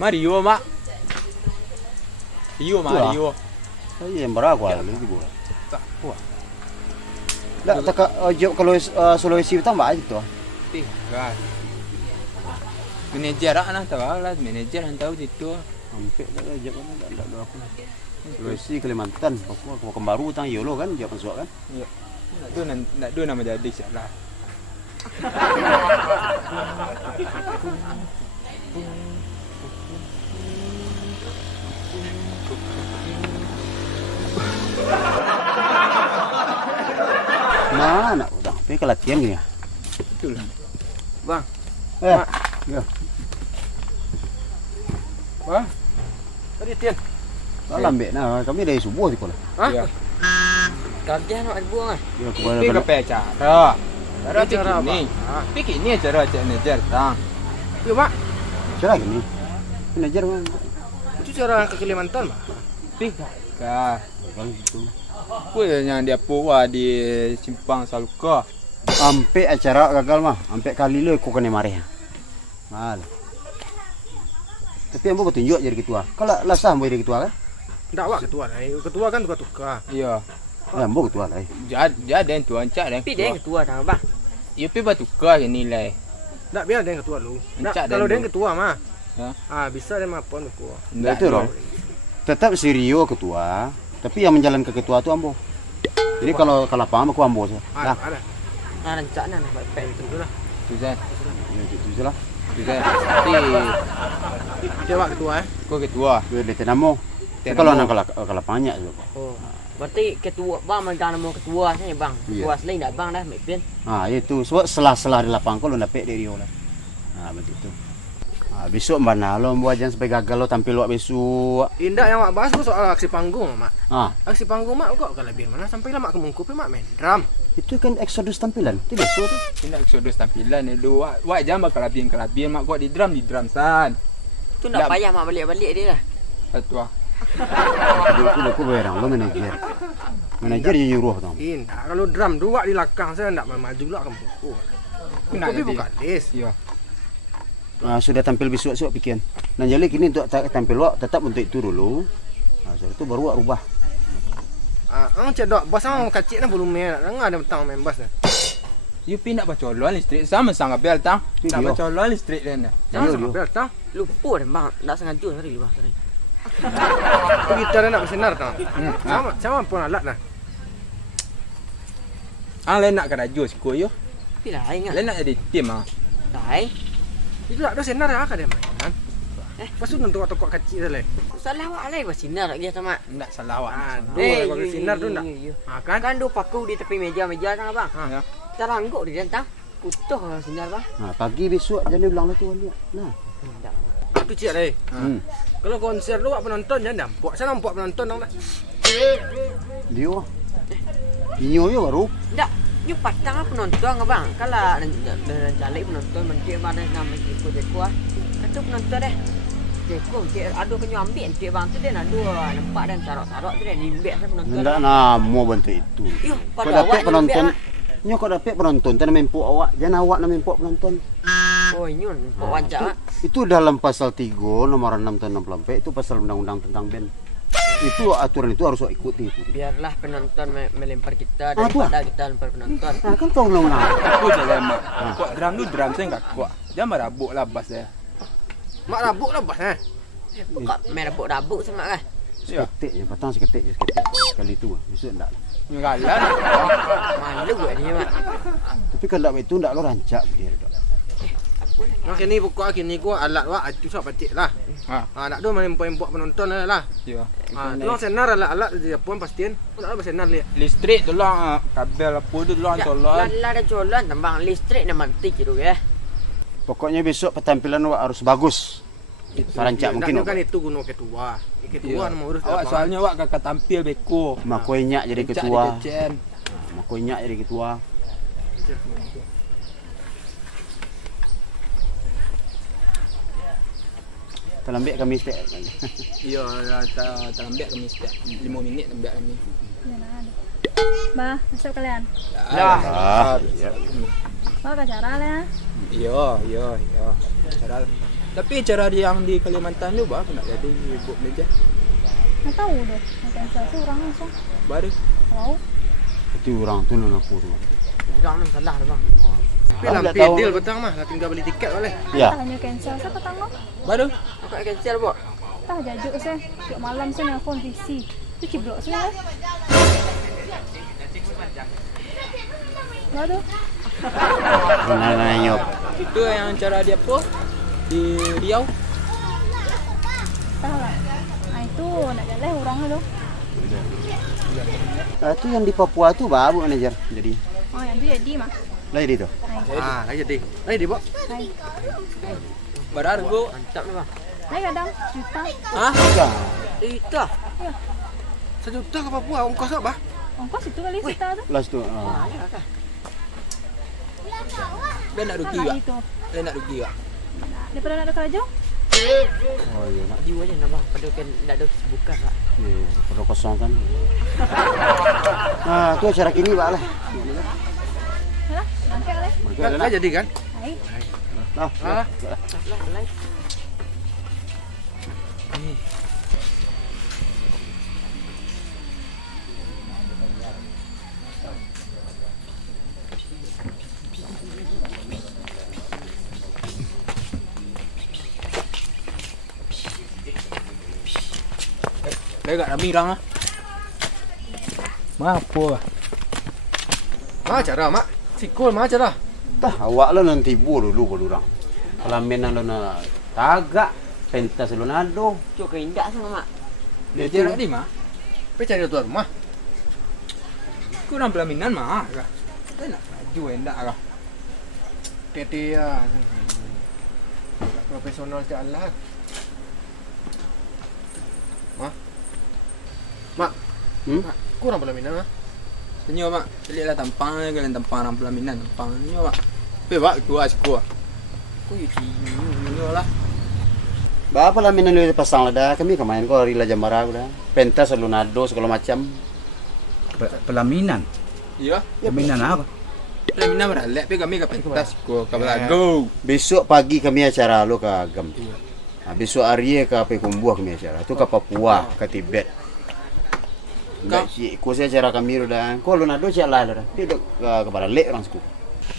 Mario, Mak. Rio, Mak, Itulah. Rio. Saya yang berapa lagi gua. Tak kuat. Tak tak job kalau Sulawesi Utara aja tuh. Tinggal. Manajer lah tahu lah, manajer yang tahu itu. Sampai tak job enggak ada apa. Sulawesi Kalimantan, Papua, Kembaru tang Yolo kan job masuk kan. Ya. Nak tu nama jadi sialah. Mana udah tapi ke latihan gini ya. Betul. Bang. Eh, ya. Wah. Tadi Tian. Kalau ambek nah kami dari subuh di sekolah. Hah? Ya. Kajian nak buang ah. Ya Tapi kepada ke cara. Cara Cara apa? ni. Pikir ni cara manajer tang. Ya, Mak. cara gini. Manajer mah Itu cara ke Kalimantan, Mak. Pikir. kalau gitu. Apa yang dia puas di simpang Saluka. Ampe acara gagal mah, ampe kali lo kau kena marah. Mal. Tapi ambo bertunjuk jadi ketua. Kalau lasah ambo jadi ketua kan? Ndak wak ketua lah. Ketua kan tukar-tukar. Ya. Ya ambo ketua lah. Jadi tuan cak dan. Tapi dia yang ketua dah, Bang. Ya pi batukar yang nilai. Ndak biar dia yang ketua lu. Ndak, Encak kalau dan dia yang lu. ketua mah. Ha? Bisa dia mah pon ketua. Nah, itu loh. Tetap si Rio ketua, tapi yang menjalan ke ketua itu ambo. Jadi kalau lapangan aku ambo saja. Lah, Ada. Nah, rencana nak baik tentu lah. Tu Zan. ya itu lah. Tu Zan. Tapi Dia wak ketua kau ketua. Biar dia tenamo. Tapi kalau nak ke lapangan juga. Oh, berarti ketua bang megang nama ketua saya bang. Iya. Ketua selain dah bang dah mepin. Ah itu sebab selah-selah di lapangan kalau dapat dari Rio lah. Ah begitu. Ah besok mana lo buat jangan sampai gagal lo tampil lo besok. Indah yang mak bahas tu soal aksi panggung, Mak. Ah Aksi panggung mak kok kelebihan mana sampai lah mak kemungkupi mak main drum. itu kan eksodus tampilan. Itu besok tu. Ini eksodus tampilan ni lu. Wak jangan kelabian mak kau di drum san. Tu nak Lam. payah mak balik-balik dia lah. Ketua. Itu aku berang lo manajer. Manajer yang nyuruh tau. Indah kalau drum dua di belakang saya ndak maju lah kemungkup. Tapi bukan list. Ya. Ah sudah tampil besok pikiran. Nah jadi kini untuk tampil lo tetap untuk itu dulu. Nah setelah itu baru wak rubah. Ang cedok bos ang kacik na volume nak dengar dia betang main bass dah. You pi nak bacolon listrik sama sangat bel tang. Nak Video. bacolon listrik dan. Jangan Dia, sama dia. bel tang. Lupa dah bang, nak sengaja hari luar tadi. Tu gitar dia nak bersinar tang. Sama pun alat dah. Lain nak kerja sikut yo. Tapi lain ah. Lain nak jadi tim ah. Lain. Itu tak ada sinar dah dia mainan. Lepas tu nanti waktu kau kacik dah leh. Salah awak lain bersinar tak dia sama. Nak salah awak. Aduh, kalau sinar tu ndak. Kan? Kan dua paku di tepi meja sana bang. Ya. Cara angguk di tang. Putuh lah sinar bang. Nah pagi besok jadi ulang lah tu lihat. Nah. Tak. Tu cik leh. Hmm. Kalau konser tu buat penonton jangan nampak. Saya nampak penonton dong dah. Dia. Inyo yo baru. Tak. You patang penonton abang. Kalau calik penonton menteri pada nama jeko ah. Itu penonton deh. Jeko cik aduh kenyo ambil cik bang tu dia nak dua nampak dan sarok-sarok tu dia nimbek saya penonton. Hendak nak mau bentuk itu. Yo, Kau pada dapat awak penonton. nimbek, Nyo kau dapat penonton tanam empuk awak. Jangan awak nak empuk penonton. Mak. Oh, nyun kok wajar. Itu dalam pasal 3 nomor 6 tahun 64 itu pasal undang-undang tentang band. Itu aturan itu harus awak ikuti itu. Biarlah penonton melempar kita Ah, tu daripada kita lempar penonton. Nah, kan kau undang-undang. Aku jalan mak. Kuat drum tu drum saya enggak kuat. Jangan marabuk lah bass dia. Mak rabuk lah bass Kok main rabuk-rabuk sama kan? Ya. Seketik je, patang seketik je seketik. Kali itu besok enggak. Ngalan. Malu gue dia mak. Tapi kalau itu enggak lo rancak dia. Nah, kini pokok kini ku alat wak itu sok pacik lah. Ha. Nak do main empuk penonton lah. Ya. Tu senar alat dia pun pastiin. Pun ada bersenar lihat. Listrik tolong kabel apa tu tolong tolong. Lah ada colon tambang listrik nak mantik gitu ya. Pokoknya besok penampilan awak harus bagus. Rancak mungkin. Kan itu guna ketua. Ketua nama urus. Awak soalnya awak kakak tampil beko. Makoinyak jadi Encak ketua. di kecen. Makoinyak jadi ketua. Terlambik kami setiap. Ya, terlambat kami setiap 5 minit lambat kami. Ba, masuk kalian. Ah, Ya. ya. Ba, ke acara lah ya. Ya. Cara Tapi cara dia yang di Kalimantan tu bah aku nak jadi buat meja. Nggak tahu deh. Mau cancel sih orang langsung. Baru. Tahu. Itu orang tu nak aku tu. Udang ni salah dah bang. Tapi Aku lah tak tahu. deal petang mah, lah tinggal beli tiket boleh. Ya. Tanya cancel saya petang lo. Baru. Aku nak cancel buat. Tah jajuk saya. Jok malam saya nelfon PC. Tu ciblok saya. Baru. Benar nyop. Itu yang cara dia apa? Di Riau. Tah lah. Ah itu nak jalan orang tu. Itu yang di Papua tu babu manajer. Jadi, Oh yang tu jadi mah. lah itu. Ah, lagi jadi. Lagi bok. Hai. Berharga. Mantap ni bang. Hai kadang juta. Ah, Bukan. Itu lah. Sejuta ke Papua ongkos apa? Ongkos itu kali juta tu. Las tu. Ya kan. dia nak rugi Tah juga. lah itu. Dia nak rugi juga. Daripada nak ada kerja. Oh iya nak. Jiwa je nak bang. Pada kan tak ada kesibukan lah. Perlu kosong kan. Ah, tu acara kini pak lah. Yalah, bangkit lah. Kan jadi kan? Hai. Lah. Ah, Lah, lah. Dia kat Rami rang ah. Apa? mah cara mak. Sikul mah cara. Tah awak lo nanti bu dulu baru orang. Pelaminan lo nak tagak pentas lo nado. Cuk keindak sama mak. Dia jarak di mah. Pe cari tuan rumah. Kurang pelaminan mah kah? Dia nak maju endak kah? Tete ya. Profesional jalan. Mak. Hmm? Kurang pelaminan mah. Senyum mak. Seliklah tampang dia kalian tampang orang pelaminan tampang ni mak. Pe pak gua sekolah. Aku you Senyum lah. Ba pelaminan lo pasang lah dah. Kami kemain ko hari lah Jambara ko dah. Pentas lo nado segala macam. Pelaminan. Iya. Pelaminan apa? Pelaminan beralek pe kami ke pentas ko ke Belago. Besok pagi kami acara lo ke Agam. Besok hari ke apa kumbuah kami acara. Tu ke Papua, ke Tibet. Enggak sih, ko saya acara kami dah. Ko lo nado cak lah dah. Dia dok ke Baralek orang suku.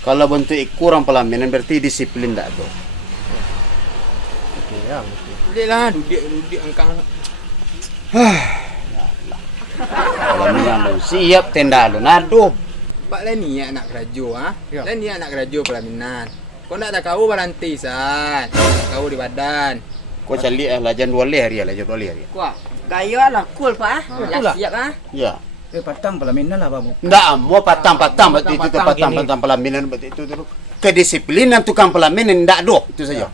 Kalau bentuk kurang pelaminan berarti disiplin tak tu. Okey ya. Seliklah duduk angkang. Pelaminan lo siap tenda lo nado. Pak lain niat nak kerja ah. Ya. Lain niat nak kerja pelaminan. Kau nak tak kau berantai san. Kau di badan. Ko cali lah jan 2 hari lah jan 2 hari. Kuah. Gaya lah cool pak ah. Itulah. Siap ah. Ya. Patang pelaminan lah babu. Ndak mau patang-patang berarti itu tu patang-patang pelaminan berarti itu tu. Kedisiplinan tukang pelaminan ndak doh itu saja.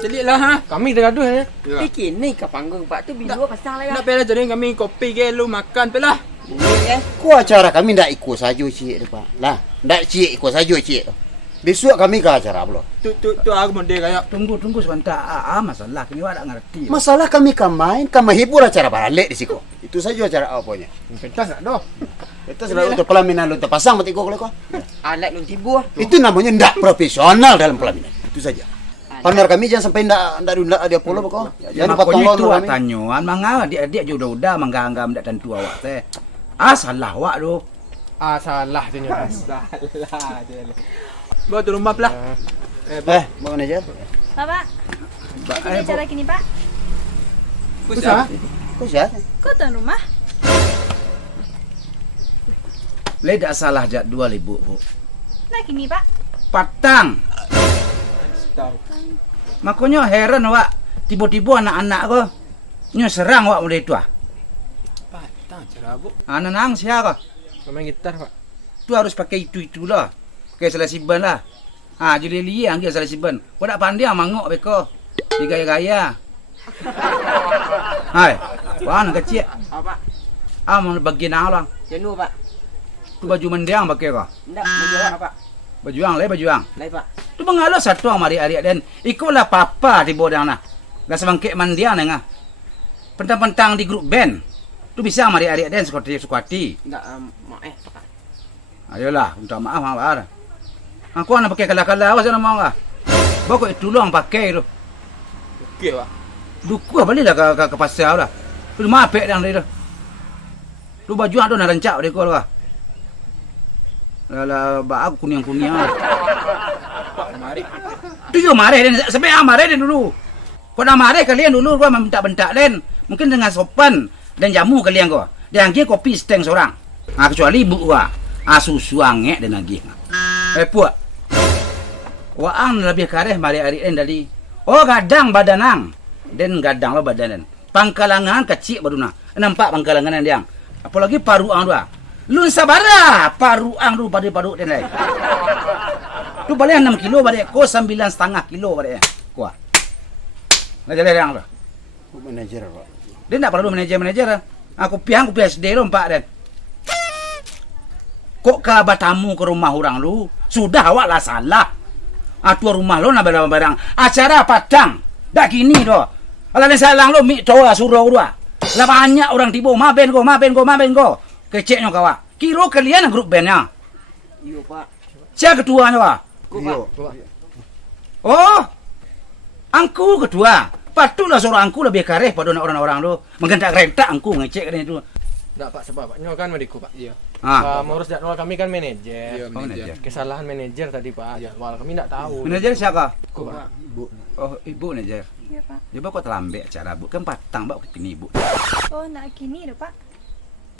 Seliklah ha. Kami tergaduh ya. Fikir ni ke panggung pak tu bila pasang lah Nak pela jadi kami kopi ke lu makan pelah. Ko acara kami ndak ikut saja cik depan. Lah, ndak cik ikut saja cik. Besok kami ke acara belum. Tu aku mau dia kayak Tunggu sebentar. Masalah kini awak tak ngerti. Masalah kami ke main, kami hibur acara balik di situ. Itu saja acara apanya. Pentas nak doh. Itu sudah untuk pelaminan lu terpasang berarti kau. Alat lu tibu. Itu namanya ndak profesional dalam pelaminan. Itu saja. Partner kami jangan sampai ndak ada polo kok. Jangan potong Makanya itu loan awak kami. tanyuan. Mangga dia juga udah mangga-mangga ndak tentu awak teh. Salah awak tu. Ah salah tu nyonya. salah dia. Bawa tu rumah pelah. Mau manajer. Bapak. Jadi acara kini pak. Pusat. Kau sihat? Kau tuan rumah. Le dak salah jadual ibu bu. Nah kini pak. Patang. Tahu. Makanya heran awak. Tiba-tiba anak-anak ko nyo serang awak mulai tu ah. Patang cara bu. Anak nang siapa? Main gitar pak. Tu harus pakai itu lah. Pakai selesiban lah. Jadi liang dia selesiban. Kau tak pandai mangok beko. Digaya-gaya. Hai. Wah nak kecil. Apa? Mau bagian awak. Jenuh pak. Tu baju mendiang pakai kau. Ndak menjawab pak. Baju ang, baju ang. Lai pak. Tu mengalah satu ang mari-ari dan ikutlah papa di bodang nah. Dah sebangkit mandiang nengah. Pentang-pentang di grup band. Tu bisa mari-ari dan sekuati. Ndak mak pak. Ayolah, minta maaf Mak. Aku nak pakai kala-kala awas nak mau ah. Bawa itu long pakai tu. dikit pak. Duku balilah ke pasar dah. Lu mapek dah dia. Lu baju ada nak rancak dia kau lah. Lah ba aku kuning-kuning. Pak mari. Tu yo marah dia sampai marah dia dulu. Kau nak marah kalian dulu gua bentak-bentak dan mungkin dengan sopan dan jamu kalian kau. Dan dia kopi steng seorang. Kecuali ibu gua. Susu angek dan lagi. Puak. Waang lebih kareh mari hari ini tadi. Oh gadang badanang. Dan gadang lo badanan. Pangkalangan kecil baru nak. Nampak pangkalangan yang. Apalagi paruang dua. Lu sabara paruang dulu padu-padu dan lain. Tu balik 6 kilo balik ko 9,5 kilo balik. Kuah. Nak jalan yang tu. Manajer Pak. Dia tak perlu manajer. Aku PSD lo 4 dan. Kok kabar tamu ke rumah orang lu? Sudah awak lah salah. Atuh rumah lo nak barang-barang. Acara padang. Dak gini doh. Kalau ni salang lo mik toa suruh dua. Lah banyak orang tiba maben ko. Keceknya kawa. Kira kalian grup bandnya. Iyo pak. Siapa ketuanya pak? Iyo. Oh. Angku ketua. Patutlah seorang angku lebih kareh pada orang-orang tu. Menggentak rentak angku ngecek kan itu. Tak pak sebab pak nyo kan mediku pak. Iya. Mengurus jadwal kami kan manajer. Iya, manajer. Kesalahan manajer tadi pak. Jadwal kami tak tahu. Manajer siapa? Aku pak. Bu. Oh, ibu manajer. Iya pak. Coba kau terlambat acara bu. Kan patang bak ke sini bu. Oh nak kini dah pak.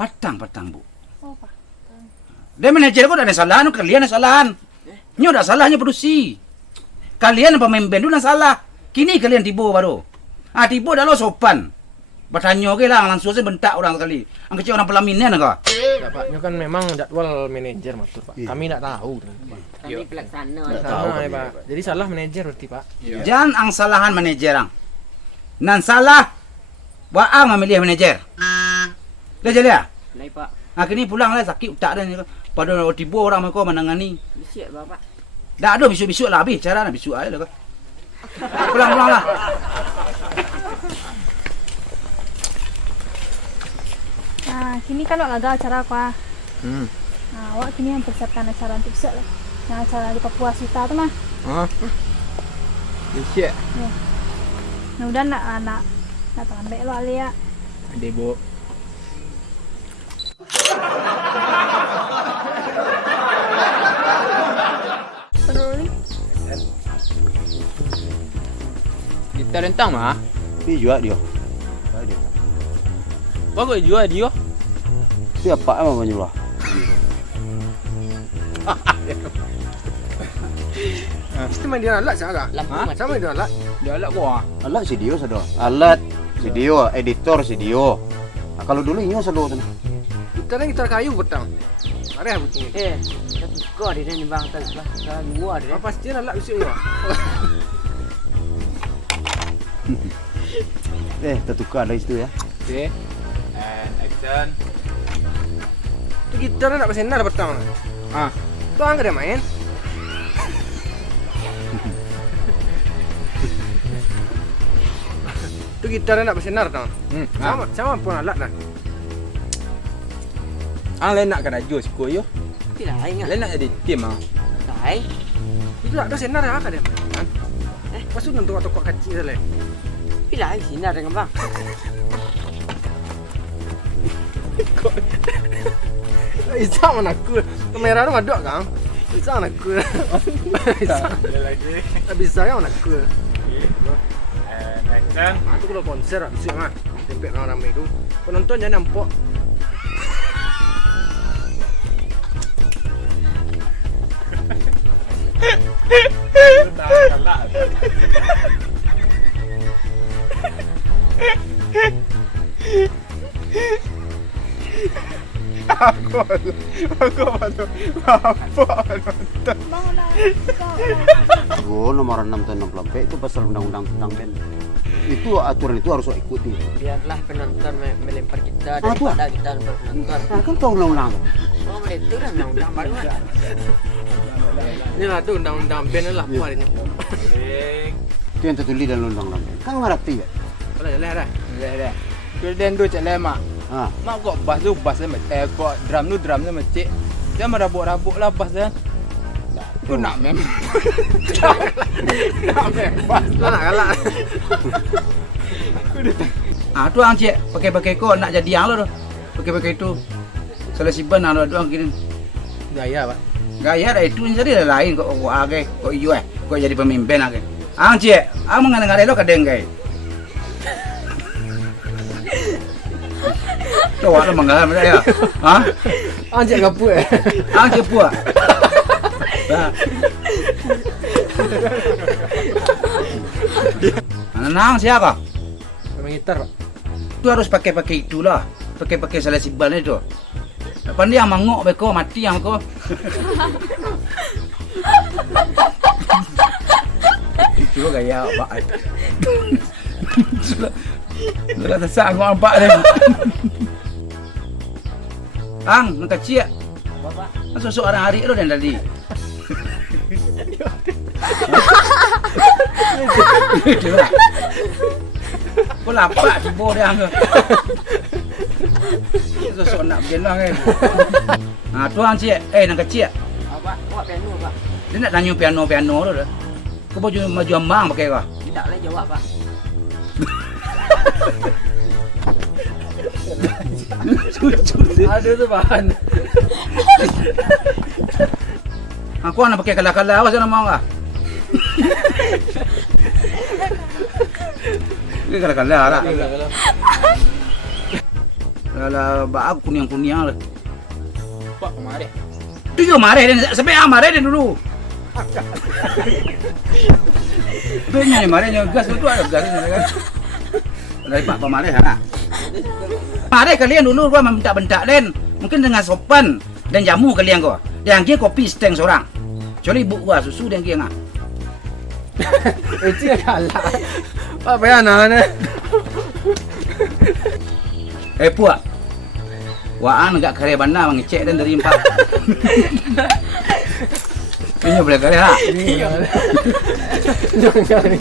Patang bu. Oh pak. Dia manajer kau dah ada kesalahan, kalian ada kesalahan. Nyo dah salahnya produksi. Kalian pemain band tu dah salah. Kini kalian tiba baru. Tiba dah lo sopan. Bertanya ke lah langsung saya bentak orang sekali. Ang kecil orang pelaminan kau. Tak pak, nyo kan memang jadwal manajer matur pak. Kami tak tahu. Kami pelaksana. Sama pak. Jadi salah manajer berarti pak. Jangan ang salahan manajer ang. Nan salah waang memilih manajer. Dah jadi ya? Lai pak. Kini pulang lah sakit tak ada ni. Pada tiba orang mereka menangani. Bisik bapak. Dah ada bisu-bisu lah habis cara nak bisu aja lah. Pulang lah. Kini kan awak gagal acara aku. Awak kini yang persiapkan acara untuk besok lah. Yang acara di Papua Sita tu mah. Dikit. Mudah nak tambah lo alia. Ada bu. Rolling. Kita rentang mah. Pi jual dia. Bagus jual dia. Siapa emang menyulah? Mesti main dia alat siapa? Lampu mati. Sama dia alat. Dia alat gua. Alat si Dio sado. Alat si Dio, editor si Dio. Kalau dulu inyo sado tu. Gitar kayu petang. Ada apa bunyi? Kau di sini bang, tak dua di. Apa pasti alat usia ya? Tertukar dari situ ya. Okay. And action. Tu gitar nak bersenar petang. Tu angkat dia main. Tu gitar nak bersenar tang. Sama pun alat dah. Ang lain nak kena jus ko yo. Tidak lain Lain nak jadi tim ah. Lain. Itu tak ada senar yang angkat dia. Pas tu nentu tokok kecil dah. Bila lain sinar dengan bang. Isa mana aku. Kamera tu ada kan? Isa mana aku. Tak bisa kan mana aku. Action. Aku kalau konser tak bisa kan. Tempat orang ramai tu. Penonton jangan nampak. Aku apa Bangunlah. Go nomor 6 tahun 60 itu pasal undang-undang tentang band. Itu aturan itu harus ikuti. Biarlah penonton melempar kita daripada kita lempar penonton. Kan tahu undang-undang. Oh, itu dah undang-undang baru kan. Ini lah tu undang-undang band lah apa ini. Itu yang tertulis dalam undang-undang. Kan ngerti ya? Boleh dah. Dah. Kemudian tu cak lema. Mak kok bas tu bas kok drum tu macik. Dia merabuk-rabuk lah bas dia. Aku nak mem. Nak kalah. Tu ang cik pakai kau nak jadi yang lo tu. Pakai itu. Salah siban ada doang gini. Gaya, Pak. Gaya dah itu jadi lain kok age kok iyo kok jadi pemimpin age. Ang cik, ang mengenai lo kadang gay. Coba lo menggalam ya. Ha? Anjek gapu eh. Ang cik puak. Nang siapa? Main gitar, Pak. Tu harus pakai itu lah. Pakai salah siban itu. Depan dia mangok beko mati yang ko. Itu gaya Pak. Sudah tersak ngok nampak dia. Ang, nak kecil. Bapak. Masuk orang hari tu dan tadi. Itu lah. Kau lapak tiba dia ke. Sosok nak benar kan. Tu ang cik, nak kecil. Bapak, buat piano, Pak. Dia nak tanya piano tu dah. Kau baju maju ambang pakai kau. Tidak boleh jawab, Pak. Ada tu bahan. Aku nak pakai kala-kala awas jangan mau ah. Ini kala-kala lah. Kala baag kuning-kuning lah. Pak kemari. Tu jo marah dia sampai marah dia dulu. Benar ni marahnya gas tu ada gas ni kan. Dari Pak pemarah ha. Marah kalian dulu gua bentak-bentak Len. Mungkin dengan sopan dan jamu kalian gua. Yang dia kopi seteng seorang. Kecuali ibu gua susu dan dia ngah. Itu yang kalah. Pak payah nak. Puak. Waan agak kare bandar mengecek dan dari 4. Ini boleh kare ha. Jangan.